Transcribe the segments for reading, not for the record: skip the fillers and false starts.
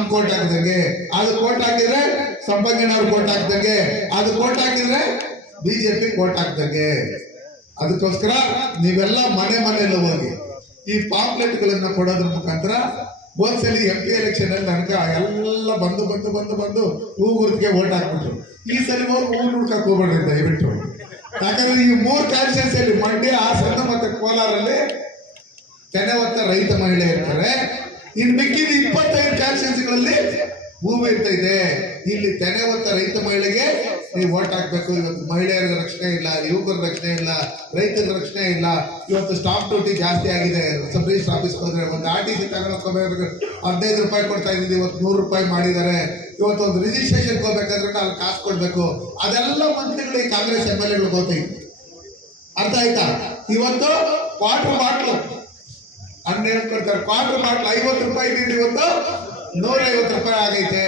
ನಮ್ ಕೋಟ್ ಹಾಕಿದಂಗೆ, ಅದು ಕೋಟ್ ಹಾಕಿದ್ರೆ ಸಂಪಂಗಣ್ಣವ್ರು ಕೋಟ್ ಹಾಕಿದಂಗೆ, ಅದು ಕೋಟ್ ಹಾಕಿದ್ರೆ ಬಿಜೆಪಿ ಕೋಟ್ ಹಾಕಿದಂಗೆ. ಅದಕ್ಕೋಸ್ಕರ ನೀವೆಲ್ಲ ಮನೆಯಲ್ಲಿ ಹೋಗಿ ಈ ಪಾಂಪ್ಲೆಟ್ ಗಳನ್ನ ಕೊಡೋದ್ರ ಮುಖಾಂತರ ಒಂದ್ಸಲಿ MP ಎಲೆಕ್ಷನ್ ಅಲ್ಲಿ ನನಗೆ ಎಲ್ಲ ಬಂದು ಹೂಗುರ್ತಿಗೆ ಓಟ್ ಹಾಕ್ಬಿಟ್ರು. ಈ ಸಲ ಹೋಗಿ ಹೂ ಹುಡ್ಕಕ್ ಹೋಗ್ಬೇಡ್ರಿ ದಯವಿಟ್ಟು. ಯಾಕಂದ್ರೆ ಈ 3 ಕಾನ್ಸ್ಟಿಟ್ಯೂನ್ಸಿಯಲ್ಲಿ ಮಂಡ್ಯ, ಹಾಸನ ಮತ್ತೆ ಕೋಲಾರಲ್ಲಿ ತೆನೆ ಹೊತ್ತ ರೈತ ಮಹಿಳೆ ಇರ್ತಾರೆ. ಇನ್ನು ಮಿಕ್ಕಿದ 25 ಕಾನ್ಸ್ಟಿಟ್ಯೂನ್ಸಿಗಳಲ್ಲಿ ಭೂಮಿ ಇರ್ತೈತೆ. ಇಲ್ಲಿ ತೆನೆ ಹೊತ್ತ ರೈತ ಮಹಿಳೆಗೆ ನೀವು ಓಟ್ ಹಾಕ್ಬೇಕು. ಇವತ್ತು ಮಹಿಳೆಯರ ರಕ್ಷಣೆ ಇಲ್ಲ, ಯುವಕರ ರಕ್ಷಣೆ ಇಲ್ಲ, ರೈತರ ರಕ್ಷಣೆ ಇಲ್ಲ. ಇವತ್ತು ಸ್ಟಾಂಪ್ ಡ್ಯೂಟಿ ಜಾಸ್ತಿ ಆಗಿದೆ. ಸಬ್ ರಿಜಿಸ್ಟರ್ ಆಫೀಸ್ಗೆ ಹೋದ್ರೆ ಒಂದು RTC ತಗೊಂಡೋಗ್ಬೇಕು 15 ರೂಪಾಯಿ ಕೊಡ್ತಾ ಇದ್ದಿದ್ದು, ಇವತ್ತು 100 ರೂಪಾಯಿ ಮಾಡಿದ್ದಾರೆ. ಇವತ್ತು ಒಂದು ರಿಜಿಸ್ಟ್ರೇಷನ್ ಹೋಗ್ಬೇಕಾದ್ರೆ ಅಲ್ಲಿ ಕಾಸು ಕೊಡ್ಬೇಕು. ಅದೆಲ್ಲ ಮಂತ್ರಿಗಳು ಈ ಕಾಂಗ್ರೆಸ್ MLA ಗಳು ಗೊತ್ತೈತೆ. ಅರ್ಥ ಆಯ್ತಾ? ಇವತ್ತು ವಾಟರ್ ಬಾಟ್ಲು ಹನ್ನೆರಡು ಕೊಡ್ತಾರೆ. ಕ್ವಾರ್ಟರ್ ಬಾಟ್ಲು 50 ರೂಪಾಯಿ ಇದ್ದಿದ್ದು ಇವತ್ತು 150 ರೂಪಾಯಿ ಆಗೈತೆ.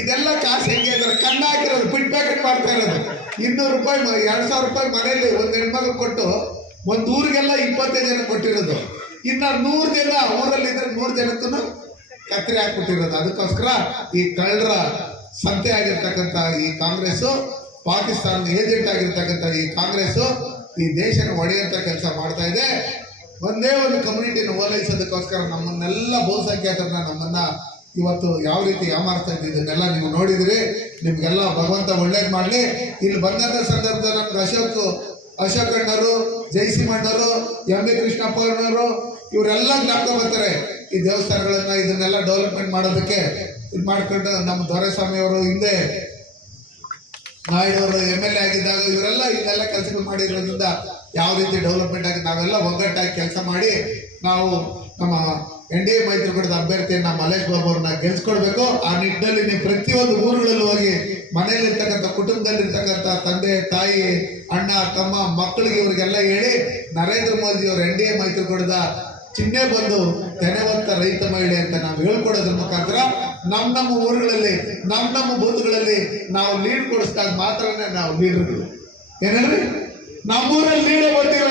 ಇದೆಲ್ಲ ಕಾಸು ಹೆಂಗೆ ಅಂದ್ರೆ ಕಣ್ಣ ಹಾಕಿರೋದು, ಬಿಟ್ ಪ್ಯಾಕೆಟ್ ಮಾಡ್ತಾ ಇರೋದು. 200 ರೂಪಾಯಿ 2000 ರೂಪಾಯಿ ಮನೆಯಲ್ಲಿ ಒಂದು ಹೆಣ್ಮಗಳು ಕೊಟ್ಟು ಒಂದು ಊರಿಗೆಲ್ಲ 25 ಜನ ಕೊಟ್ಟಿರೋದು. ಇನ್ನ 100 ಜನ ಊರಲ್ಲಿ ಇದ್ರೆ 100 ಜನಕ್ಕೂ ಕತ್ತರಿ ಹಾಕ್ಬಿಟ್ಟಿರೋದು. ಅದಕ್ಕೋಸ್ಕರ ಈ ಕಳ್ಳರ ಸಂತೆ ಆಗಿರ್ತಕ್ಕಂಥ ಈ ಕಾಂಗ್ರೆಸ್, ಪಾಕಿಸ್ತಾನದ ಏಜೆಂಟ್ ಆಗಿರ್ತಕ್ಕಂಥ ಈ ಕಾಂಗ್ರೆಸ್ ಈ ದೇಶನ ಒಡೆಯಂತ ಕೆಲಸ ಮಾಡ್ತಾ ಇದೆ. ಒಂದೇ ಒಂದು ಕಮ್ಯುನಿಟಿನ ಓಲೈಸೋದಕ್ಕೋಸ್ಕರ ನಮ್ಮನ್ನೆಲ್ಲ ಬಹುಸಂಖ್ಯಾತರನ್ನ ನಮ್ಮನ್ನ ಇವತ್ತು ಯಾವ ರೀತಿ ಯಾಮಾರ್ತಾ ಇದ್ದಿದ್ದನ್ನೆಲ್ಲ ನೀವು ನೋಡಿದ್ರಿ. ನಿಮ್ಗೆಲ್ಲ ಭಗವಂತ ಒಳ್ಳೇದು ಮಾಡಲಿ. ಇಲ್ಲಿ ಬಂದಂತ ಸಂದರ್ಭದಲ್ಲಿ ನಮ್ಗೆ ಅಶೋಕ್ ಅಣ್ಣರು, ಜಯಸಿಂಹಣ್ಣರು, MB ಕೃಷ್ಣಪ್ಪ ಅವ್ರವರು ಇವರೆಲ್ಲ ಜ್ಞಾಪಕ ಬರ್ತಾರೆ. ಈ ದೇವಸ್ಥಾನಗಳನ್ನ ಇದನ್ನೆಲ್ಲ ಡೆವಲಪ್ಮೆಂಟ್ ಮಾಡೋದಕ್ಕೆ ಇದು ಮಾಡ್ಕೊಂಡು ನಮ್ಮ ದೊರೆಸ್ವಾಮಿ ಅವರು ಹಿಂದೆ ನಾಯ್ಡು ಅವರು MLA ಆಗಿದ್ದಾಗ ಇವರೆಲ್ಲ ಇದೆಲ್ಲ ಕೆಲಸಗಳು ಮಾಡಿರೋದ್ರಿಂದ ಯಾವ ರೀತಿ ಡೆವಲಪ್ಮೆಂಟ್ ಆಗಿ ನಾವೆಲ್ಲ ಒಗ್ಗಟ್ಟಾಗಿ ಕೆಲಸ ಮಾಡಿ ನಾವು ನಮ್ಮ NDA ಮೈತ್ರಿಕೂಟದ ಅಭ್ಯರ್ಥಿಯನ್ನ ಮಲೇಶ್ ಬಾಬು ಅವ್ರನ್ನ ಗೆಲ್ಸ್ಕೊಡ್ಬೇಕು. ಆ ನಿಟ್ಟಿನಲ್ಲಿ ನೀವು ಪ್ರತಿಯೊಂದು ಊರುಗಳಲ್ಲಿ ಹೋಗಿ ಮನೆಯಲ್ಲಿರ್ತಕ್ಕಂಥ ಕುಟುಂಬದಲ್ಲಿರ್ತಕ್ಕಂಥ ತಂದೆ ತಾಯಿ ಅಣ್ಣ ತಮ್ಮ ಮಕ್ಕಳಿಗೆ ಇವರಿಗೆಲ್ಲ ಹೇಳಿ ನರೇಂದ್ರ ಮೋದಿ ಅವರು NDA ಮೈತ್ರಿಕೂಟದ ಚಿಹ್ನೆ ಬಂದು ತೆನೆ ಹೊತ್ತ ರೈತ ಮಹಿಳೆ ಅಂತ ನಾವು ಹೇಳ್ಕೊಡೋದ್ರ ಮುಖಾಂತರ ನಮ್ಮ ಊರುಗಳಲ್ಲಿ ನಮ್ಮ ಬೂತ್ಗಳಲ್ಲಿ ನಾವು ಲೀಡ್ ಕೊಡಿಸಿದಾಗ ಮಾತ್ರನೇ ನಾವು ಲೀಡರ್ಗಳು. ಏನೇನ್ರಿ ನಮ್ಮೂರಲ್ಲಿ ಲೀಡರ್ ಬರ್ತಿಲ್ಲ,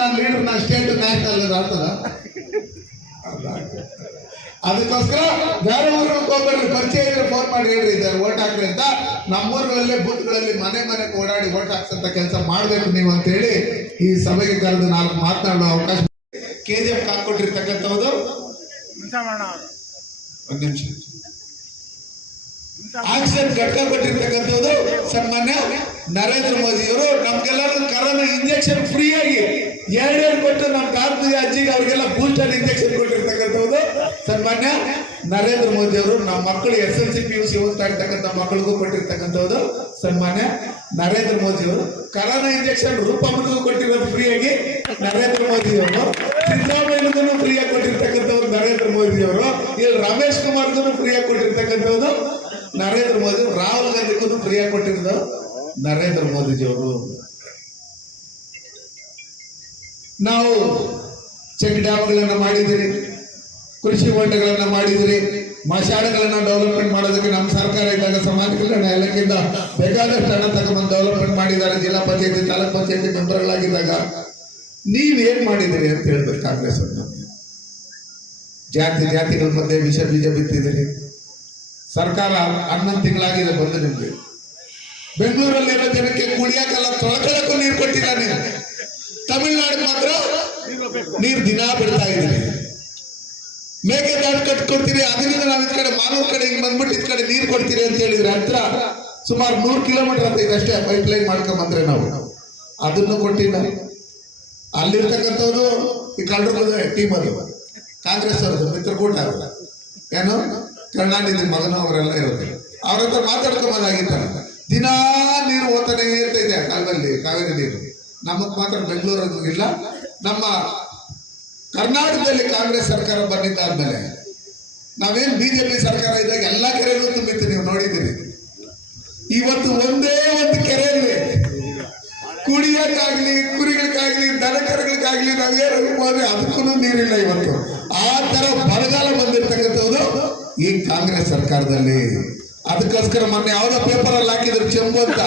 ನಾನು ಲೀಡರ್, ನಾನು ಸ್ಟೇಟ್ ನ್ಯಾಷನಲ್ ಆಗ್ತದ. ಅದಕ್ಕೋಸ್ಕರ ಬೇರೆ ಊರಿಗೆ ಹೋಗ್ಬೇಡ್ರಿ, ಪರಿಚಯ ಇದ್ರೆ ಫೋನ್ ಮಾಡಿ ಹೇಳ್ರಿ ಇದ್ದಾರೆ ಓಟ್ ಹಾಕ್ರಿ ಅಂತ. ನಮ್ಮೂರುಗಳಲ್ಲೇ ಬೂತ್ಗಳಲ್ಲಿ ಮನೆ ಓಡಾಡಿ ಓಟ್ ಹಾಕ್ಸಂತ ಕೆಲಸ ಮಾಡ್ಬೇಕು ನೀವು ಅಂತ ಹೇಳಿ ಈ ಸಭೆಗೆ ಕರೆದು 4 ಮಾತನಾಡುವ ಅವಕಾಶ KGF ಹಾಕೊಟ್ಟಿರ್ತಕ್ಕಂಥದ್ದು. ಒಂದು ನಿಮಿಷ ಆಕ್ಸಿಜನ್ ಘಟಕ ಕೊಟ್ಟಿರ್ತಕ್ಕಂಥದ್ದು ಸನ್ಮಾನ್ಯ ನರೇಂದ್ರ ಮೋದಿ ಅವರು. ನಮ್ಗೆಲ್ಲರೂ ಕರೋನಾ ಇಂಜೆಕ್ಷನ್ ಫ್ರೀ ಆಗಿ 2 ಕೊಟ್ಟು ನಮ್ಮ ತಾತನ ಅಜ್ಜಿಗೆ ಅವ್ರಿಗೆಲ್ಲ ಬೂಸ್ಟರ್ ಇಂಜೆಕ್ಷನ್ ಕೊಟ್ಟಿರ್ತಕ್ಕಂಥದ್ದು ಸನ್ಮಾನ್ಯ ನರೇಂದ್ರ ಮೋದಿ ಅವರು. ನಮ್ಮ ಮಕ್ಕಳು SLC PUC ಓದ್ತಾ ಇರ್ತಕ್ಕಂಥ ಮಕ್ಕಳಿಗೂ ಕೊಟ್ಟಿರ್ತಕ್ಕಂಥದ್ದು ಸನ್ಮಾನ್ಯ ನರೇಂದ್ರ ಮೋದಿ ಅವರು. ಕರೋನಾ ಇಂಜೆಕ್ಷನ್ ರೂಪಮ್ಮನಿಗೂ ಕೊಟ್ಟಿರೋದು ಫ್ರೀ ಆಗಿ ನರೇಂದ್ರ ಮೋದಿ ಅವರು. ಸಿದ್ದರಾಮಯ್ಯನಿಗೂ ಫ್ರೀ ಆಗಿ ಕೊಟ್ಟಿರ್ತಕ್ಕಂಥವ್ರು ನರೇಂದ್ರ ಮೋದಿ ಅವರು. ಇಲ್ಲಿ ರಮೇಶ್ ಕುಮಾರ್ಗೂ ಫ್ರೀ ಆಗಿ ಕೊಟ್ಟಿರ್ತಕ್ಕಂಥದ್ದು ನರೇಂದ್ರ ಮೋದಿ. ರಾಹುಲ್ ಗಾಂಧಿಗೂ ಫ್ರೀ ಆಗಿ ಕೊಟ್ಟಿರೋದು ನರೇಂದ್ರ ಮೋದಿಜಿಯವರು. ನಾವು ಚೆಕ್ ಡ್ಯಾಮ್ಗಳನ್ನ ಮಾಡಿದಿರಿ, ಕೃಷಿ ಹೊಂಡಗಳನ್ನ ಮಾಡಿದಿರಿ, ಮಶಾಣಗಳನ್ನ ಡೆವಲಪ್ಮೆಂಟ್ ಮಾಡೋದಕ್ಕೆ ನಮ್ಮ ಸರ್ಕಾರ ಇದ್ದಾಗ ಸಮಾಜ ಕಲ್ಯಾಣ ಇಲಾಖೆಯಿಂದ ಬೇಕಾದಷ್ಟು ಹಣ ತಗೊಂಡ್ಬಂದು ಡೆವಲಪ್ಮೆಂಟ್ ಮಾಡಿದ್ದಾರೆ. ಜಿಲ್ಲಾ ಪಂಚಾಯತಿ, ತಾಲೂಕ್ ಪಂಚಾಯತಿ ಮೆಂಬರ್ಗಳಾಗಿದ್ದಾಗ ನೀವೇನ್ ಮಾಡಿದಿರಿ ಅಂತ ಹೇಳ್ಬೇಕು. ಕಾಂಗ್ರೆಸ್ ಜಾತಿಗಳ ಮಧ್ಯೆ ವಿಷ ಬೀಜ ಬಿತ್ತಿದಿರಿ. ಸರ್ಕಾರ 11 ತಿಂಗಳಾಗಿದೆ ಬಂದು ನಿಮ್ಗೆ. ಬೆಂಗಳೂರಲ್ಲಿರೋ ಜನಕ್ಕೆ ಕುಡಿಯಾಕಲ್ಲ, ತೊಳ್ಕೊಳ್ಳಕ್ಕೂ ನೀರು ಕೊಟ್ಟಿಲ್ಲ ನೀವು. ತಮಿಳುನಾಡು ಮಾತ್ರ ನೀರು ದಿನ ಬಿಡ್ತಾ ಇದ್ದೀರಿ. ಮೇಕೆದಾಟು ಕಟ್ಕೊಡ್ತೀರಿ, ಅದರಿಂದ ನಾವು ಇದ್ ಕಡೆ ಮಾನೂರ್ ಕಡೆ ಹಿಂಗ್ ಬಂದ್ಬಿಟ್ಟು ಇದ್ ಕಡೆ ನೀರು ಕೊಡ್ತೀರಿ ಅಂತ ಹೇಳಿದ್ರೆ ಹತ್ರ ಸುಮಾರು 100 ಕಿಲೋಮೀಟರ್ ಅಂತ ಇದೆ ಅಷ್ಟೇ ಪೈಪ್ ಲೈನ್ ಮಾಡ್ಕೊಂಡ್ ಬಂದ್ರೆ ನಾವು ಅದನ್ನು ಕೊಟ್ಟಿಲ್ಲ. ಅಲ್ಲಿರ್ತಕ್ಕಂಥವ್ರು ಈ ಕಳ್ಳರ ಟೀಮ್ ಅದು ಕಾಂಗ್ರೆಸ್ ಅವ್ರದ್ದು ಮಿತ್ರಕೂಟ ಅವ್ರದ್ದು ಏನು ಕರುಣಾನಿಧಿ ಮಗನ ಅವರೆಲ್ಲ ಇರುತ್ತೆ. ಅವ್ರ ಹತ್ರ ಮಾತಾಡ್ಕೊಂಬಂದಾಗಿತ್ತಲ್ಲ. ದಿನಾ ನೀರು ಓದ್ತಾನೆ ಇರ್ತೈತೆ ಕಾಲದಲ್ಲಿ ಕಾವೇರಿ ನೀರು. ನಮಗ್ ಮಾತ್ರ ಬೆಂಗಳೂರಿಲ್ಲ. ನಮ್ಮ ಕರ್ನಾಟಕದಲ್ಲಿ ಕಾಂಗ್ರೆಸ್ ಸರ್ಕಾರ ಬಂದಿದ್ದಾದ್ಮೇಲೆ ನಾವೇನ್ BJP ಸರ್ಕಾರ ಇದ್ದಾಗ ಎಲ್ಲಾ ಕೆರೆಗಳು ತುಂಬಿತ್ತು, ನೀವು ನೋಡಿದ್ದೀರಿ. ಇವತ್ತು ಒಂದೇ ಒಂದು ಕೆರೆಯಲ್ಲಿ ಕುಡಿಯಕ್ಕಾಗ್ಲಿ, ಕುರಿಗಳಿಗಾಗ್ಲಿ, ದನಕರುಗಳಿಗಾಗ್ಲಿ ನಾವೇನು ಹೋದ್ರೆ ಅದಕ್ಕೂ ನೀರಿಲ್ಲ ಇವತ್ತು. ಆ ತರ ಬರಗಾಲ ಬಂದಿರ್ತಕ್ಕಂಥದ್ದು ಈ ಕಾಂಗ್ರೆಸ್ ಸರ್ಕಾರದಲ್ಲಿ. ಅದಕ್ಕೋಸ್ಕರ ಮೊನ್ನೆ ಯಾವ್ದೋ ಪೇಪರ್ ಅಲ್ಲಿ ಹಾಕಿದ್ರು ಚೆಂಬು ಅಂತ.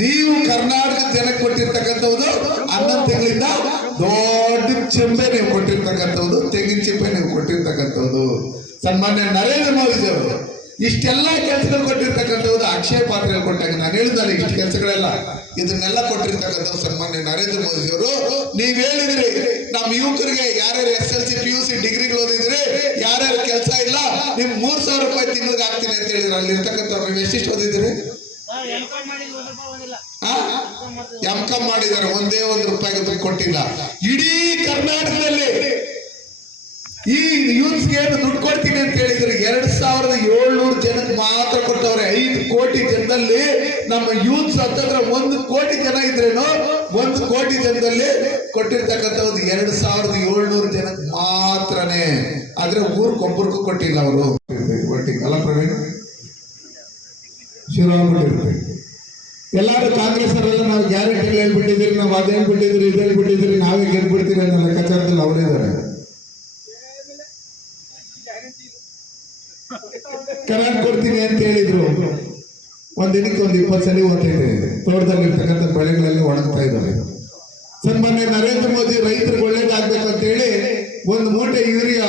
ನೀವು ಕರ್ನಾಟಕ ಜನಕ್ಕೆ ಕೊಟ್ಟಿರ್ತಕ್ಕಂಥದ್ದು 11 ತಿಂಗಳಿಂದ ದೊಡ್ಡ ಚೆಂಬೆ ನೀವು ಕೊಟ್ಟಿರ್ತಕ್ಕಂಥದ್ದು, ತೆಂಗಿನ ಚೆಂಬೆ ನೀವು ಕೊಟ್ಟಿರ್ತಕ್ಕಂಥದ್ದು. ಸನ್ಮಾನ್ಯ ನರೇಂದ್ರ ಮೋದಿ ಅವರು ಇಷ್ಟೆಲ್ಲ ಕೆಲಸಗಳು ಕೊಟ್ಟಿರ್ತಕ್ಕಂಥದ್ದು ಅಕ್ಷಯ ಪಾತ್ರೆ ಕೊಟ್ಟಾಗ ನಾನು ಹೇಳಿದ್ದಲ್ಲ ಇಷ್ಟು ಕೆಲಸಗಳೆಲ್ಲ ಇದನ್ನೆಲ್ಲ ಕೊಟ್ಟಿರ್ತಕ್ಕಂಥದ್ದು ಸನ್ಮಾನ್ಯ ನರೇಂದ್ರ ಮೋದಿ ಅವರು. ನೀವ್ ಹೇಳಿದ್ರಿ ನಮ್ಮ ಯುವಕರಿಗೆ ಯಾರ್ಯಾರು SLC PUC ಡಿಗ್ರಿಗಳು ಓದಿದ್ರಿ, ಯಾರ್ಯಾರು ಕೆಲಸ ಇಲ್ಲ, ನಿಮ್ 3,000 ರೂಪಾಯಿ ತಿಂಗಳಿಗೆ ಹಾಕ್ತೀನಿ ಅಂತ ಹೇಳಿದ್ರು. ಅಲ್ಲಿ ಇರ್ತಕ್ಕಂಥವ್ರು ನೀವು ಎಷ್ಟಿಷ್ಟು ಓದಿದ್ರಿ? M.Com ಮಾಡಿದ್ದಾರೆ, ಒಂದೇ ₹1 ದುಡ್ಡು ಕೊಟ್ಟಿಲ್ಲ. ಇಡೀ ಕರ್ನಾಟಕದಲ್ಲಿ ಈ ಯೂತ್ಸ್ಗೆ ಏನು ದುಡ್ಡು ಕೊಡ್ತೀನಿ ಅಂತ ಹೇಳಿದ್ರು 2,700 ಜನಕ್ಕೆ ಮಾತ್ರ ಕೊಟ್ಟವ್ರೆ. 5 ಕೋಟಿ ಜನದಲ್ಲಿ ನಮ್ಮ ಯೂತ್ಸ್ ಹತ್ತತ್ರ 1 ಕೋಟಿ ಜನ ಇದ್ರೇನು 1 ಕೋಟಿ ಜನದಲ್ಲಿ ಕೊಟ್ಟಿರ್ತಕ್ಕಂಥದ್ದು 2,700 ಜನಕ್ಕೆ ಮಾತ್ರನೇ. ಆದ್ರೆ ಊರ್ಗೊಬ್ಬರಿಗೂ ಕೊಟ್ಟಿಲ್ಲ ಅವರು. ಒಟ್ಟಿಗೆ ಅಲ್ಲ ಪ್ರವೀಣ್ ಶಿವರಾಮ್ ಎಲ್ಲಾರು ಕಾಂಗ್ರೆಸ್ ಅವರೆಲ್ಲ ನಾವು ಗ್ಯಾರಂಟಿ ಹೇಳ್ಬಿಟ್ಟಿದ್ದೀರಿ, ನಾವು ಅದೇ ಹೇಳ್ಬಿಟ್ಟಿದ್ರಿ ಇದು ಹೇಳ್ಬಿಟ್ಟಿದ್ರಿ, ನಾವೇ ಗೆದ್ಬಿಡ್ತೀರಿ ಅನ್ನೋ ಲೆಕ್ಕಾಚಾರದಲ್ಲಿ ಅವರೇ ಇದ್ದಾರೆ. ಕರೆಂಟ್ ಕೊಡ್ತೀನಿ ಅಂತ ಹೇಳಿದ್ರು, ಒಂದಿನಕ್ಕೆ 20 ಸಲ ಓದ್ತಿದೆ. ತೋಟದಲ್ಲಿ ಇರ್ತಕ್ಕಂಥ ಬೆಳೆಗಳೆಲ್ಲ ಒಣಗ್ತಾ ಇದ್ದಾವೆ. ಸನ್ಮಾನ್ಯ ನರೇಂದ್ರ ಮೋದಿ ರೈತರಿಗೆ ಒಳ್ಳೇದಾಗ್ಬೇಕಂತ ಹೇಳಿ 1 ಮೂಟೆ ಯೂರಿಯಾ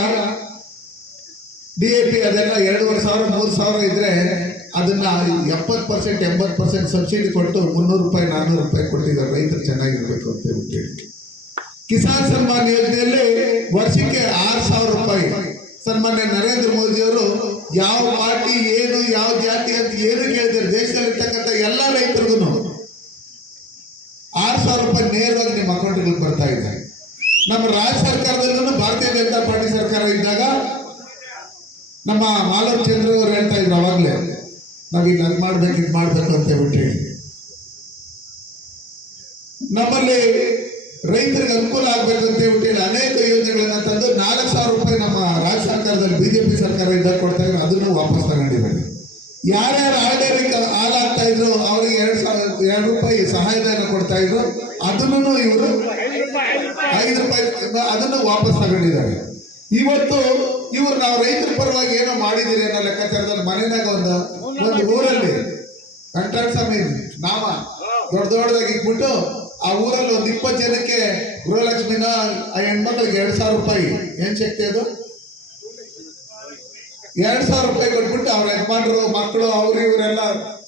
DAP ಅದೆಲ್ಲ 2,500 3,000 ಇದ್ರೆ ಅದನ್ನ 70% 80% ಸಬ್ಸಿಡಿ ಕೊಟ್ಟು ₹300 ₹400 ಕೊಟ್ಟಿದ್ದಾರೆ. ರೈತರು ಚೆನ್ನಾಗಿರ್ಬೇಕು ಅಂತ ಹೇಳಿ ಕಿಸಾನ್ ಸನ್ಮಾನ್ ಯೋಜನೆಯಲ್ಲಿ ವರ್ಷಕ್ಕೆ ₹6,000. ಸನ್ಮಾನ್ಯ ನರೇಂದ್ರ ಮೋದಿ ಅವರು ಯಾವ ಪಾರ್ಟಿ ಏನು ಯಾವ ಜಾತಿ ಅಂತ ಏನು ಕೇಳಿದ್ದಾರೆ, ದೇಶದಲ್ಲಿರ್ತಕ್ಕಂಥ ಎಲ್ಲ ರೈತರಿಗೂ ₹6,000 ನೇರವಾಗಿ ನಿಮ್ಮ ಅಕೌಂಟ್ಗೆ ಬರ್ತಾ ಇದೆ. ನಮ್ಮ ರಾಜ್ಯ ಸರ್ಕಾರದಲ್ಲೂ ಭಾರತೀಯ ಜನತಾ ಪಾರ್ಟಿ ಸರ್ಕಾರ ಇದ್ದಾಗ ನಮ್ಮ ಮಾಲವ್ ಚಂದ್ರ ಅವರು ಹೇಳ್ತಾ ಇದ್ರು ಅವಾಗಲೇ, ನಾವೀಗ ಅದು ಮಾಡ್ಬೇಕು ಇದು ಮಾಡ್ಬೇಕು ಅಂತ ಹೇಳ್ಬಿಟ್ಟು ನಮ್ಮಲ್ಲಿ ರೈತರಿಗೆ ಅನುಕೂಲ ಆಗ್ಬೇಕು ಅಂತ ಹೇಳ್ಬಿಟ್ಟು ಅನೇಕ ಯೋಜನೆಗಳನ್ನ ತಂದು ₹4,000 ನಮ್ಮ ರಾಜ್ಯ ಸರ್ಕಾರದಲ್ಲಿ BJP ಸರ್ಕಾರ ಇದ್ದಾಗ ಕೊಡ್ತಾ ಇದ್ರು. ಅದನ್ನು ವಾಪಸ್ ತಗೊಂಡಿದ್ದಾರೆ. ಯಾರ್ಯಾರು ಹಾಳಾಗ್ತಾ ಇದ್ರು ಅವ್ರಿಗೆ ₹2 ಸಹಾಯಧನ ಕೊಡ್ತಾ ಇದ್ರು. ಅದನ್ನು ಇವರು ₹5 ಅದನ್ನು ವಾಪಸ್ ತಗೊಂಡಿದ್ದಾರೆ. ಇವತ್ತು ಇವರು ನಾವು ರೈತರ ಪರವಾಗಿ ಏನೋ ಮಾಡಿದಿರಿ ಅನ್ನೋ ಲೆಕ್ಕಾಚಾರದಲ್ಲಿ ಮನೆಯಾಗ ಒಂದು ಊರಲ್ಲಿ ಕಂಟ್ರಾಕ್ಟ್ ಸಮೀನ್ ನಾಮ ದೊಡ್ಡದಾಗಿ ಇಟ್ಬಿಟ್ಟು ಆ ಊರಲ್ಲಿ 20 ಜನಕ್ಕೆ ಗೃಹಲಕ್ಷ್ಮಿನ ಆ ಹೆಣ್ಮಕ್ಳಿಗೆ ₹2,000 ಏನ್ ಶಕ್ತಿ ಅದು ₹2,000 ಕೊಟ್ಬಿಟ್ಟು ಅವ್ರ ಯಜಮಾನ್ರು ಮಕ್ಕಳು ಅವ್ರು ಇವರೆಲ್ಲ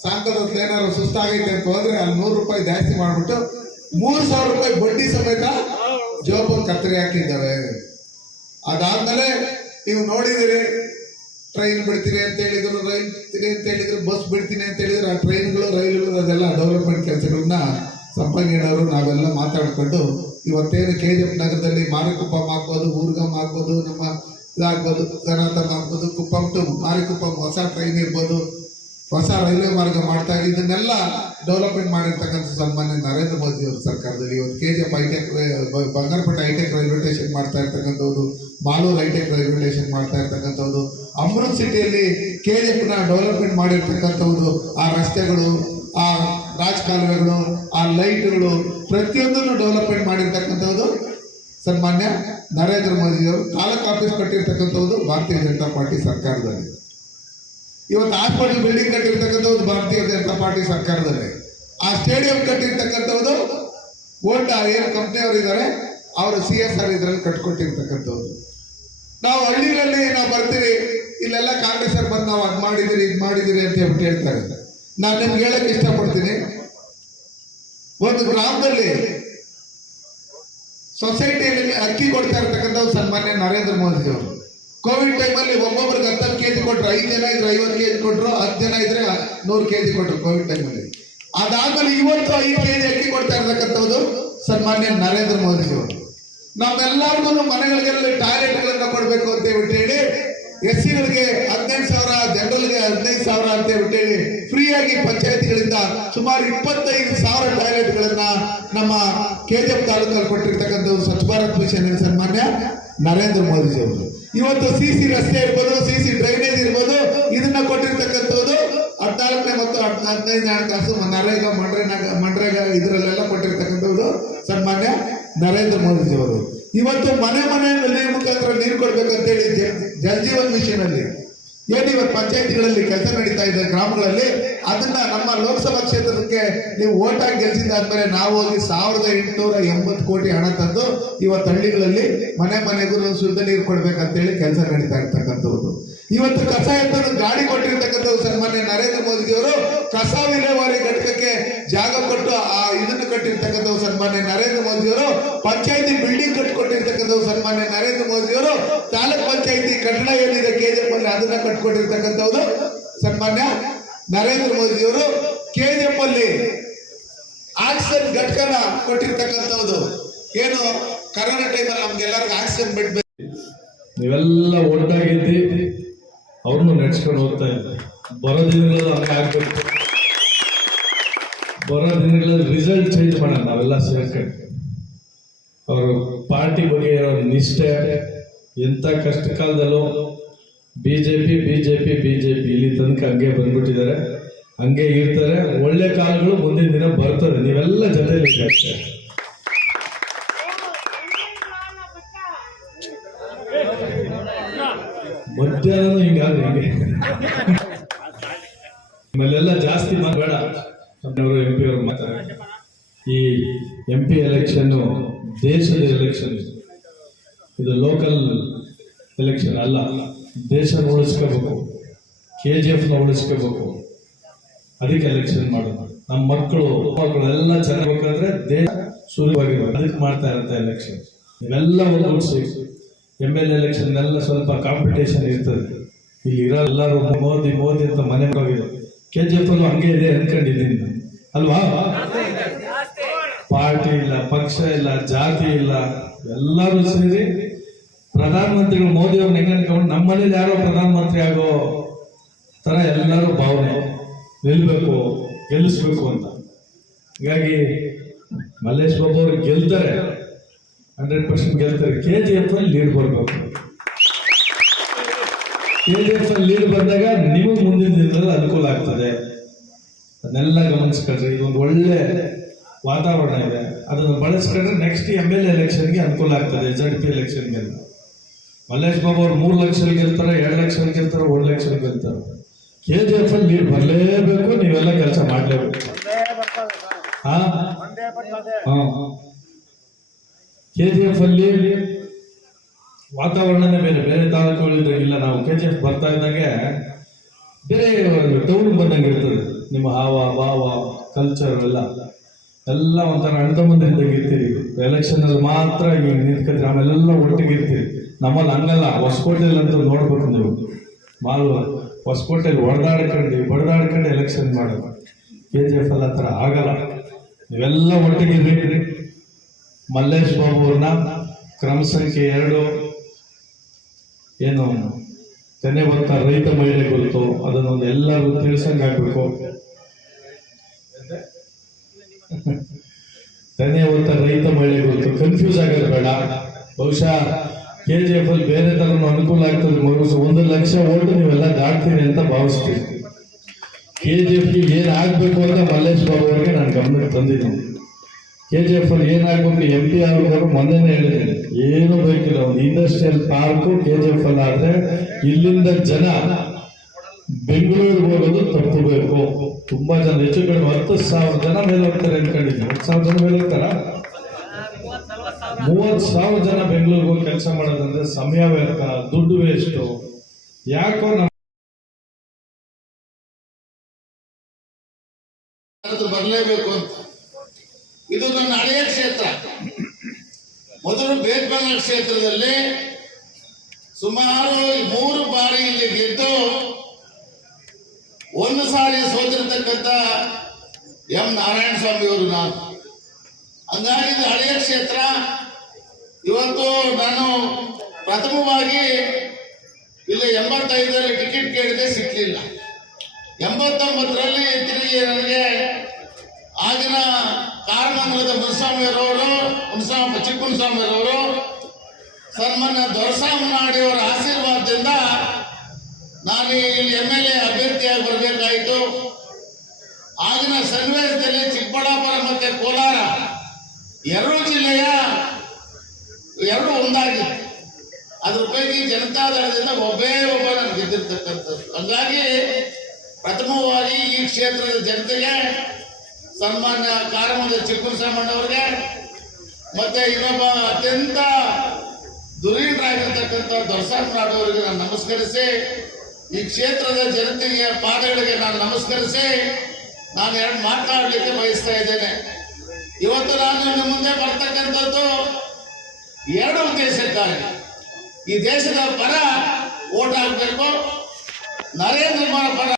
ಸಾಯಂಕಾಲದ ಏನಾದ್ರು ಸುಸ್ತಾಗೈತೆ ಅಂತ ಹೋದ್ರೆ ಅಲ್ಲಿ ₹100 ಜಾಸ್ತಿ ಮಾಡ್ಬಿಟ್ಟು ₹3,000 ಬಡ್ಡಿ ಸಮೇತ ಜೋಬ್ ಕತ್ತರಿ ಹಾಕಿದ್ದಾರೆ. ಅದಾದ್ಮೇಲೆ ನೀವು ನೋಡಿದಿರಿ, ಟ್ರೈನ್ ಬಿಡ್ತೀನಿ ಅಂತ ಹೇಳಿದ್ರು, ರೈಲ್ ಬಿಡ್ತೀನಿ ಅಂತ ಹೇಳಿದ್ರು, ಬಸ್ ಬಿಡ್ತೀನಿ ಅಂತ ಹೇಳಿದ್ರು. ಆ ಟ್ರೈನ್ಗಳು ರೈಲುಗಳು ಅದೆಲ್ಲ ಡೆವಲಪ್ಮೆಂಟ್ ಕೆಲಸಗಳನ್ನ ಸಂಪಂಗಿಯವರು ನಾವೆಲ್ಲ ಮಾತಾಡ್ಕೊಂಡು ಇವತ್ತೇನು KGF ನಗರದಲ್ಲಿ ಮಾರಿಕುಪ್ಪಂ ಹಾಕ್ಬೋದು, ಊರ್ಗಮ್ ಹಾಕ್ಬೋದು, ನಮ್ಮ ಇದಾಗ್ಬೋದು, ಗಣಾತಮ್ ಹಾಕ್ಬೋದು, ಕುಪ್ಪಂ ಟು ಮಾರಿಕುಪ್ಪಂ ಹೊಸ ಟ್ರೈನ್ ಇರ್ಬೋದು, ಹೊಸ ರೈಲ್ವೆ ಮಾರ್ಗ ಮಾಡ್ತಾ ಇದನ್ನೆಲ್ಲ ಡೆವಲಪ್ಮೆಂಟ್ ಮಾಡಿರ್ತಕ್ಕಂಥ ಸನ್ಮಾನ್ಯ ನರೇಂದ್ರ ಮೋದಿ ಅವರ ಸರ್ಕಾರದಲ್ಲಿ ಇವತ್ತು KGF high tech Bangarapete high tech railway station ಮಾಡ್ತಾ ಇರ್ತಕ್ಕಂಥದ್ದು, ಮಾಲೂರು ಹೈಟೆಕ್ ರೈಲ್ವೆ ಸ್ಟೇಷನ್ ಮಾಡ್ತಾ ಇರ್ತಕ್ಕಂಥದ್ದು, ಅಮೃತ್ ಸಿಟಿಯಲ್ಲಿ KGFನ ಡೆವಲಪ್ಮೆಂಟ್ ಮಾಡಿರ್ತಕ್ಕಂಥದ್ದು, ಆ ರಸ್ತೆಗಳು, ಆ ರಾಜಕಾಲುವೆಗಳು, ಆ ಲೈಟ್ಗಳು ಪ್ರತಿಯೊಂದನ್ನು ಡೆವಲಪ್ಮೆಂಟ್ ಮಾಡಿರ್ತಕ್ಕಂಥದ್ದು ಸನ್ಮಾನ್ಯ ನರೇಂದ್ರ ಮೋದಿ ಅವರು. ತಾಲೂಕು ಆಫೀಸ್ ಕಟ್ಟಿರ್ತಕ್ಕಂಥದ್ದು ಭಾರತೀಯ ಜನತಾ ಪಾರ್ಟಿ ಸರ್ಕಾರದಲ್ಲಿ. ಇವತ್ತು ಹಾಸ್ಪಿಟಲ್ ಬಿಲ್ಡಿಂಗ್ ಕಟ್ಟಿರ್ತಕ್ಕಂಥದ್ದು ಭಾರತೀಯ ಜನತಾ ಪಾರ್ಟಿ ಸರ್ಕಾರದಲ್ಲಿ. ಆ ಸ್ಟೇಡಿಯಂ ಕಟ್ಟಿರ್ತಕ್ಕಂಥದ್ದು ಓಲ್ಟಾ ಏನು ಕಂಪ್ನಿಯವರು ಇದ್ದಾರೆ ಅವರು CSR ಇದರಲ್ಲಿ ಕಟ್ಕೊಟ್ಟಿರ್ತಕ್ಕಂಥದ್ದು. ನಾವು ಹಳ್ಳಿಗಳಲ್ಲಿ ನಾವು ಬರ್ತೀವಿ, ಇಲ್ಲೆಲ್ಲ ಕಾಂಗ್ರೆಸ್ ಅವ್ರು ಬಂದು ನಾವು ಅದು ಮಾಡಿದಿರಿ ಇದು ಮಾಡಿದಿರಿ ಅಂತ ಹೇಳ್ಬಿಟ್ಟು ಹೇಳ್ತಾರೆ. ನಾನು ನಿಮ್ಗೆ ಹೇಳಕ್ ಇಷ್ಟಪಡ್ತೀನಿ, ಒಂದು ಗ್ರಾಮದಲ್ಲಿ ಸೊಸೈಟಿಯಲ್ಲಿ ಅಕ್ಕಿ ಕೊಡ್ತಾ ಇರ್ತಕ್ಕಂಥವ್ರು ಸನ್ಮಾನ್ಯ ನರೇಂದ್ರ ಮೋದಿ ಅವರು. ಕೋವಿಡ್ ಟೈಮಲ್ಲಿ ಒಬ್ಬೊಬ್ರಿಗೆ 10 kg ಕೊಟ್ರು, 5 ಜನ ಇದ್ರೆ 50 kg ಕೊಟ್ರು, 10 ಜನ ಇದ್ರೆ 100 kg ಕೊಟ್ರು ಕೋವಿಡ್ ಟೈಮಲ್ಲಿ. ಅದಾದ್ಮೇಲೆ ಇವತ್ತು 5 kg ಅಕ್ಕಿ ಕೊಡ್ತಾ ಇರ್ತಕ್ಕಂಥದ್ದು ಸನ್ಮಾನ್ಯ ನರೇಂದ್ರ ಮೋದಿ ಅವರು. ನಾವೆಲ್ಲರಿಗೂ ಮನೆಗಳಿಗೆಲ್ಲ ಟಾಯ್ಲೆಟ್ಗಳನ್ನ ಕೊಡ್ಬೇಕು ಅಂತ ಹೇಳ್ಬಿಟ್ಟು ಹೇಳಿ SCಗಳಿಗೆ 18,000, ಜನರಲ್ಗೆ 15,000 ಅಂತ ಹೇಳ್ಬಿಟ್ಟು ಹೇಳಿ ಫ್ರೀಯಾಗಿ ಪಂಚಾಯತಿಗಳಿಂದ ಸುಮಾರು 25,000 ಟಾಯ್ಲೆಟ್ಗಳನ್ನ ನಮ್ಮ KGF ತಾಲೂಕಲ್ಲಿ ಕೊಟ್ಟಿರ್ತಕ್ಕಂಥದ್ದು ಸ್ವಚ್ಛ ಭಾರತ್ ಮಿಷನ್ ಸನ್ಮಾನ್ಯ ನರೇಂದ್ರ ಮೋದಿ ಅವರು. ಇವತ್ತು CC ರಸ್ತೆ ಇರ್ಬೋದು, CC ಡ್ರೈನೇಜ್ ಇರ್ಬೋದು, ಇದನ್ನ ಕೊಟ್ಟಿರ್ತಕ್ಕಂಥದ್ದು 14ನೇ ಮತ್ತು 15ನೇ ಹಣಕಾಸು ನರೇಗಾ ಮನ್ರೇಗಾ ಇದರಲ್ಲೆಲ್ಲ ಕೊಟ್ಟಿರ್ತಕ್ಕಂಥದ್ದು ಸನ್ಮಾನ್ಯ ನರೇಂದ್ರ ಮೋದಿ ಅವರು. ಇವತ್ತು ಮನೆ ಮನೆಯಲ್ಲಿ ಮುಖಾಂತರ ನೀರು ಕೊಡ್ಬೇಕಂತೇಳಿ ಜಲ್ ಜೀವನ್ ಮಿಷನ್ ಅಲ್ಲಿ ಏನು ಇವತ್ತು ಪಂಚಾಯತಿಗಳಲ್ಲಿ ಕೆಲಸ ನಡೀತಾ ಇದೆ ಗ್ರಾಮಗಳಲ್ಲಿ, ಅದನ್ನ ನಮ್ಮ ಲೋಕಸಭಾ ಕ್ಷೇತ್ರಕ್ಕೆ ನೀವು ಓಟ್ ಆಗಿ ಗೆಲ್ಸಿದಾದ್ಮೇಲೆ ನಾವು ಹೋಗಿ 1,880 ಕೋಟಿ ಹಣ ತಂದು ಇವತ್ತು ಹಳ್ಳಿಗಳಲ್ಲಿ ಮನೆ ಮನೆಗೂ ಶುದ್ಧ ನೀರು ಕೊಡ್ಬೇಕಂತೇಳಿ ಕೆಲಸ ನಡೀತಾ ಇರ್ತಕ್ಕಂಥದ್ದು. ಇವತ್ತು ಕಸ ಎತ್ತಲು ಗಾಡಿ ಕೊಟ್ಟಿರ್ತಕ್ಕಂಥ ಸನ್ಮಾನ್ಯ ನರೇಂದ್ರ ಮೋದಿಜಿಯವರು ಕಸ ವಿಲೇವಾರಿ ಘಟಕಕ್ಕೆ ಜಾಗ ಕೊಟ್ಟು ಇದನ್ನು ಕಟ್ಟಿರ್ತಕ್ಕಂಥ ಸನ್ಮಾನ್ಯ ನರೇಂದ್ರ ಮೋದಿಯವರು ಪಂಚಾಯತಿ ಬಿಲ್ಡಿಂಗ್ ಕಟ್ಕೊಟ್ಟಿರ್ತಕ್ಕಂಥ ಸನ್ಮಾನ್ಯ ನರೇಂದ್ರ ಮೋದಿಯವರು ತಾಲೂಕ್ ಪಂಚಾಯತಿ ಕಟ್ಟಡ ಏನಿದೆ KGF ಅಲ್ಲಿ ಅದನ್ನ ಕಟ್ಕೊಟ್ಟಿರ್ತಕ್ಕಂಥವ್ರು ಸನ್ಮಾನ್ಯ ನರೇಂದ್ರ ಮೋದಿಯವರು KGF ಅಲ್ಲಿ ಆಕ್ಸಿಜನ್ ಘಟಕನ ಕೊಟ್ಟಿರ್ತಕ್ಕಂಥದ್ದು ಏನು ಕರೋನಾ ಟೈಮಲ್ಲಿ ನಮ್ಗೆಲ್ಲರಿಗೂ ಆಕ್ಸಿಜನ್ ಬೆಡ್ ನೀವೆಲ್ಲ ಒಟ್ಟಾಗಿದ್ದಿ ಅವ್ರನ್ನು ನಡೆಸ್ಕೊಂಡು ಹೋಗ್ತಾ ಇದ್ದೆ. ಬರೋ ದಿನಗಳಲ್ಲಿ ಹಂಗೆ ಆಗ್ಬೇಕು. ಬರೋ ದಿನಗಳಲ್ಲಿ ರಿಸಲ್ಟ್ ಚೇಂಜ್ ಮಾಡೋಣ ನಾವೆಲ್ಲ ಸೇರ್ಕೊಂಡು. ಅವರು ಪಾರ್ಟಿ ಬಗ್ಗೆ ಇರೋ ನಿಷ್ಠೆ ಎಂಥ ಕಷ್ಟ ಕಾಲದಲ್ಲೂ ಬಿಜೆಪಿ ಇಲ್ಲಿ ತನಕ ಹಂಗೆ ಬಂದ್ಬಿಟ್ಟಿದ್ದಾರೆ, ಹಂಗೆ ಇರ್ತಾರೆ. ಒಳ್ಳೆ ಕಾಲಗಳು ಮುಂದಿನ ದಿನ ಬರ್ತದೆ. ನೀವೆಲ್ಲ ಜೊತೆಲಿ ಇರ್ತಾರೆ. ಮಧ್ಯಾಹ್ನ ಹಿಂಗಾದ್ರೆ ಹಿಂಗೆ ನಿಮ್ಮಲ್ಲೆಲ್ಲ ಜಾಸ್ತಿ ಮಾತಾಡ ಅವರು MP ಅವರು ಮಾತಾಡ. ಈ MP ಎಲೆಕ್ಷನ್ ದೇಶದ ಎಲೆಕ್ಷನ್, ಇದು ಲೋಕಲ್ ಎಲೆಕ್ಷನ್ ಅಲ್ಲ. ದೇಶನ ಉಳಿಸ್ಕೋಬೇಕು, KGF ಉಳಿಸ್ಕೋಬೇಕು, ಅದಕ್ಕೆ ಎಲೆಕ್ಷನ್ ಮಾಡೋದು. ನಮ್ಮ ಮಕ್ಕಳೆಲ್ಲ ಚೆನ್ನಾಗಬೇಕಾದ್ರೆ ದೇಶ ಸುಲಭವಾಗಿರ್ಬೇಕು, ಅದಕ್ಕೆ ಮಾಡ್ತಾ ಇರುತ್ತೆ ಎಲೆಕ್ಷನ್. ಇವೆಲ್ಲ ಒಗ್ಗೂಡಿಸಿ MLA ಎಲೆಕ್ಷನ್ ಎಲ್ಲ ಸ್ವಲ್ಪ ಕಾಂಪಿಟೇಷನ್ ಇರ್ತದೆ. ಇಲ್ಲಿ ಇರೋ ಎಲ್ಲರೂ ಮೋದಿ ಅಂತ ಮನೆ ಹೋಗಿದೆ. KGF ಅಲ್ಲೂ ಹಂಗೆ ಇದೆ ಅನ್ಕೊಂಡಿದ್ದೀನಿ ಅಲ್ವಾ? ಪಾರ್ಟಿ ಇಲ್ಲ, ಪಕ್ಷ ಇಲ್ಲ, ಜಾತಿ ಇಲ್ಲ, ಎಲ್ಲರೂ ಸೇರಿ ಪ್ರಧಾನಮಂತ್ರಿಗಳು ಮೋದಿ ಅವ್ರನ್ನ ಹೆಂಗ ಅನ್ಕೊಂಡು ನಮ್ಮ ಮನೇಲಿ ಯಾರೋ ಪ್ರಧಾನಮಂತ್ರಿ ಆಗೋ ತರ ಎಲ್ಲರೂ ಭಾವನೆ ನಿಲ್ಬೇಕು, ಗೆಲ್ಲಿಸ್ಬೇಕು ಅಂತ. ಹೀಗಾಗಿ ಮಲ್ಲೇಶ್ ಬಾಬು ಅವರು ಗೆಲ್ತಾರೆ, 100% ಗೆಲ್ತಾರೆ. KGF ಅಲ್ಲಿ ಲೀಡ್ ಬರಬೇಕು. KGF ಅಲ್ಲಿ ಲೀಡ್ ಬಂದಾಗ ನಿಮಗೆ ಮುಂದಿನ ದಿನದಲ್ಲಿ ಅನುಕೂಲ ಆಗ್ತದೆ. ಅದನ್ನೆಲ್ಲ ಗಮನಿಸ್ಕೊಂಡ್ರೆ ಇದೊಂದು ಒಳ್ಳೆ ವಾತಾವರಣ ಇದೆ. ಅದನ್ನು ಬಳಸ್ಕೊಂಡ್ರೆ ನೆಕ್ಸ್ಟ್ MLA ಎಲೆಕ್ಷನ್ಗೆ ಅನುಕೂಲ ಆಗ್ತದೆ, ZP ಎಲೆಕ್ಷನ್ಗೆ. ಮಲ್ಲೇಶ್ ಬಾಬು ಅವ್ರು 3 ಲಕ್ಷ ಗೆಲ್ತಾರೆ, 2 ಲಕ್ಷ ಗೆಲ್ತಾರೆ, 1 ಲಕ್ಷ ಗೆಲ್ತಾರೆ. KGF ಅಲ್ಲಿ ಲೀಡ್ ಬರಲೇಬೇಕು, ನೀವೆಲ್ಲ ಕೆಲಸ ಮಾಡಲೇಬೇಕು. KGF ಅಲ್ಲಿ ವಾತಾವರಣನೇ ಬೇರೆ ತಾಲೂಕುಗಳಿದ್ದಾಗ ಇಲ್ಲ. ನಾವು KGF ಬರ್ತಾ ಇದ್ದಂಗೆ ಬೇರೆ ಟೌನ್ ಬಂದಂಗೆ ಇರ್ತದೆ. ನಿಮ್ಮ ಹಾವ ಭಾವ ಕಲ್ಚರ್ ಎಲ್ಲ ಒಂಥರ ಅಣ್ತಂಬಂದಿದ್ದಂಗೆ ಇರ್ತೀರಿ. ಎಲೆಕ್ಷನ್ ಅಲ್ಲಿ ಮಾತ್ರ ಈಗ ನಿಂತ್ಕೊಂಡ್ರೆ ಆಮೇಲೆಲ್ಲ ಒಟ್ಟಿಗೆ ಇರ್ತೀರಿ. ನಮ್ಮಲ್ಲಿ ಹಂಗಲ್ಲ. ಹೊಸಕೋಟೆಯಲ್ಲಿ ಅಂತೂ ನೋಡ್ಬೇಕು ನೀವು, ಹೊಸಕೋಟೆಯಲ್ಲಿ ಹೊಡೆದಾಡ್ಕೊಂಡು ಎಲೆಕ್ಷನ್ ಮಾಡೋದು. KGF ಅಲ್ಲಿ ಆ ಥರ ಆಗಲ್ಲ. ನೀವೆಲ್ಲ ಒಟ್ಟಿಗೆ ಇರ್ರಿ. ಮಲ್ಲೇಶ್ ಬಾಬು ಅವ್ರನ್ನ ಕ್ರಮ ಸಂಖ್ಯೆ 2 ಏನು ತೆನೆ ಬರ್ತಾ ರೈತ ಮಹಿಳೆ ಗುರುತು, ಅದನ್ನೊಂದು ಎಲ್ಲರೂ ತಿಳಿಸಂಗೆ ಆಗ್ಬೇಕು. ತೆನೆ ಬರ್ತಾ ರೈತ ಮಹಿಳೆ ಗುರುತು ಕನ್ಫ್ಯೂಸ್ ಆಗೋದು ಬೇಡ. ಬಹುಶಃ KGF ಅಲ್ಲಿ ಬೇರೆ ತರ ಅನುಕೂಲ ಆಗ್ತದೆ. 1 ಲಕ್ಷ ಓಟು ನೀವೆಲ್ಲ ದಾಟ್ತೀನಿ ಅಂತ ಭಾವಿಸ್ತೀವಿ. KGFಗೆ ಏನಾಗಬೇಕು ಅಂತ ಮಲ್ಲೇಶ್ ಬಾಬು ಅವರಿಗೆ ನಾನು ಗಮನಕ್ಕೆ ತಂದಿದ್ದೀನಿ. KGF ಅಲ್ಲಿ ಏನಾಗಬೇಕು, MP ಅವರು ಮೊನ್ನೆನೇ ಹೇಳಿದ್ದೀನಿ, ಏನು ಬೇಕಿಲ್ಲ. ಒಂದು ಇಂಡಸ್ಟ್ರಿಯಲ್ ಪಾರ್ಕ್ KGF ಅಲ್ಲಿ ಆದ್ರೆ ಇಲ್ಲಿಂದ ಜನ ಬೆಂಗಳೂರಿಗೆ ಹೋಗೋದು ತಪ್ಪಬೇಕು. ತುಂಬಾ ಜನ, ಹೆಚ್ಚು ಕಡಿಮೆ 10,000 ಜನ ಮೇಲೆ ಹೋಗ್ತಾರೆ ಅನ್ಕೊಂಡಿದ್ದೀನಿ. 10,000 ಜನ ಮೇಲೆ ಹೋಗ್ತಾರ? 30,000 ಜನ ಬೆಂಗಳೂರಿಗೆ ಹೋಗಿ ಕೆಲಸ ಮಾಡೋದಂದ್ರೆ ಸಮಯ ವ್ಯರ್ಥ, ದುಡ್ಡು ವೇಸ್ಟು. ಯಾಕೋ ಬರಲೇಬೇಕು ಅಂತ. ಇದು ನನ್ನ ಹಳೆಯ ಕ್ಷೇತ್ರ. ಮೊದಲು ಬೇತ್ಮಂಗಲ ಕ್ಷೇತ್ರದಲ್ಲಿ ಸುಮಾರು 3 ಬಾರಿ ಇಲ್ಲಿ ಗೆದ್ದು 1 ಸಾರಿ ಸೋತಿರ್ತಕ್ಕಂಥ M. ನಾರಾಯಣ ಸ್ವಾಮಿ ಅವರು ನಾನು. ಹಂಗಾಗಿ ಇದು ಹಳೆಯ ಕ್ಷೇತ್ರ. ಇವತ್ತು ನಾನು ಪ್ರಥಮವಾಗಿ ಇಲ್ಲಿ 85ರಲ್ಲಿ ಟಿಕೆಟ್ ಕೇಳಿದೆ, ಸಿಕ್ಕಲಿಲ್ಲ. 89ರಲ್ಲಿ ತಿರುಗಿ ನನಗೆ ಆಗಿನ ಕಾರಮಂಗಲದ ಚಿಕ್ಕಮುನಿಸ್ವಾಮಿಯವರು ಸನ್ಮಾನ್ಯ ದೊರಸಾಮನಾಡಿಯವರ ಆಶೀರ್ವಾದದಿಂದ ನಾನು ಇಲ್ಲಿ MLA ಅಭ್ಯರ್ಥಿಯಾಗಿ ಬರಬೇಕಾಯಿತು. ಆಗಿನ ಸನ್ನಿವೇಶದಲ್ಲಿ ಚಿಕ್ಕಬಳ್ಳಾಪುರ ಮತ್ತೆ ಕೋಲಾರ 2 ಜಿಲ್ಲೆಯ 2 ಒಂದಾಗಿತ್ತು. ಅದ್ರ ಪೈಕಿ ಜನತಾದಳದಿಂದ ಒಬ್ಬ ನಾನು ಗೆದ್ದಿರ್ತಕ್ಕಂಥದ್ದು. ಹಂಗಾಗಿ ಪ್ರಥಮವಾಗಿ ಈ ಕ್ಷೇತ್ರದ ಜನತೆಗೆ, ಸನ್ಮಾನ್ಯ ಕಾರಮಂಗಲದ ಚಿಕ್ಕಮುನಿಸ್ವಾಮಣ್ಣವರಿಗೆ ಮತ್ತೆ ಇನ್ನೊಬ್ಬ ಅತ್ಯಂತ ಧುರೀಣರಾಗಿರ್ತಕ್ಕಂಥ ದೊರಸಾಮನಾಡಿಯವರಿಗೆ ನಾನು ನಮಸ್ಕರಿಸಿ ಈ ಕ್ಷೇತ್ರದ ಜನತೆಗೆ ಪಾದಗಳಿಗೆ ನಾನು ನಮಸ್ಕರಿಸಿ ನಾನು ಎರಡು ಮಾತನಾಡಲಿಕ್ಕೆ ಬಯಸ್ತಾ ಇದ್ದೇನೆ. ಇವತ್ತು ನಾನು ನಿಮ್ಮ ಮುಂದೆ ಬರ್ತಕ್ಕಂಥದ್ದು ಎರಡು ಉದ್ದೇಶಕ್ಕಾಗಿ. ಈ ದೇಶದ ಪರ ಓಟ್ ಹಾಕಬೇಕು, ನರೇಂದ್ರ ಮೋದಿ ಪರ